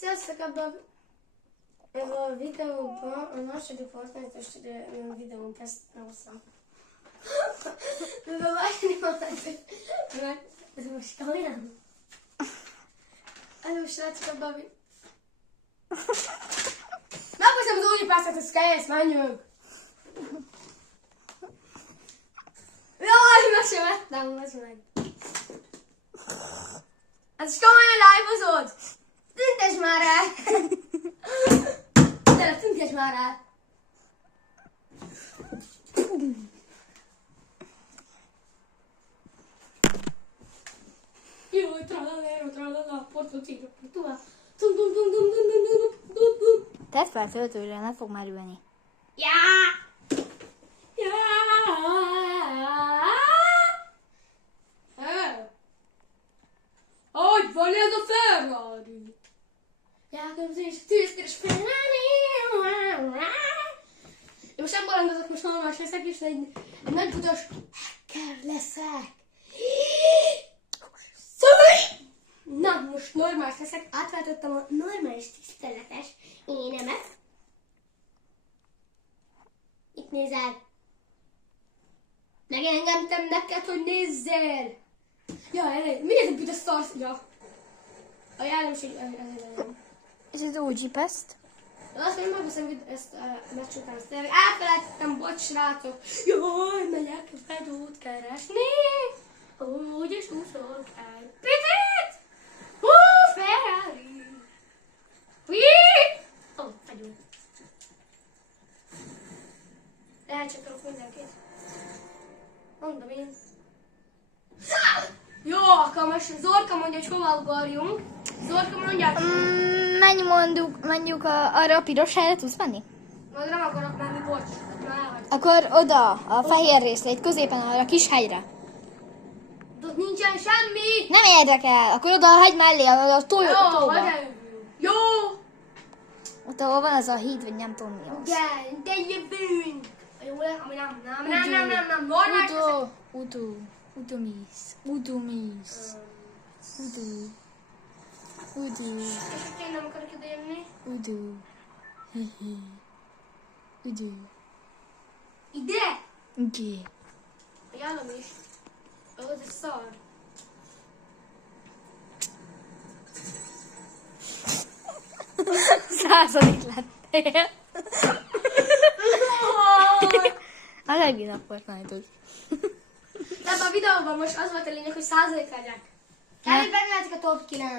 Sziasztok, ebben a videóban, a második Fortnite-os videón ezt hoztam. De várni mert ez most kamera. Hello, srácok, ebben a meghoztam az új pászát, ez kész, menjünk! Jaj, meg sem ettem, most meg. Ez is komolyan live-ozod! Tüntes már el! Tényleg, tüntes már el! Jó, tralala, portocino, portula. Tum tum tum tum tum tum tum tum tum. Tedd fel töltőre, ne fog már ülni. Ja! Ja! Hogy van ez a Ferrari? Jákobzés, tűzkeres Ferrari! Én most nem barangozok, most normális leszek, és egy nagy butas hacker leszek. Na, most normális leszek, átváltottam a normális tiszteletes énemet. Itt nézel. Megengedtem neked, hogy nézzél. Ja, elég. Mi ez a büdös szarsz? Ja. A jellemség, És az OG Pest? azt mondom, megveszem ezt a meccs után, azt elfelejtettem, bocs, srácok. Jaj, megyek Fedót keresni. Úgyis úszok el. Picit! Hú, Ferrari! Ó, Fedó. Elcsakarok mindenkit. Mondom én. Jó, akkor most Zorka mondja, hogy hova ugorjunk. Zorka mondja, Menjünk arra a piros helyre, tudsz menni? majd nem akarok menni, bocs. Már elhagytam. Akkor oda, a fehér részre, itt középen arra a kis hegyre. De ott nincsen semmi. Nem érdekel, akkor oda a hegy mellé, a tóba. Jó, hadd eljövünk. Jó. Ott ahol van az a híd, vagy nem tudom mi az. Igen, de jövünk. Jó, ami nem. Normális leszek. Udumis. És én nem akarok ide jönni. Ide? Okay. Ajánlom is. Ó, ez szar. Századik lettél. A legjobb Fortnite-os. Ebben a videóban most az volt a lényeg, hogy 100 legyek. Kell, hogy benne a top 9.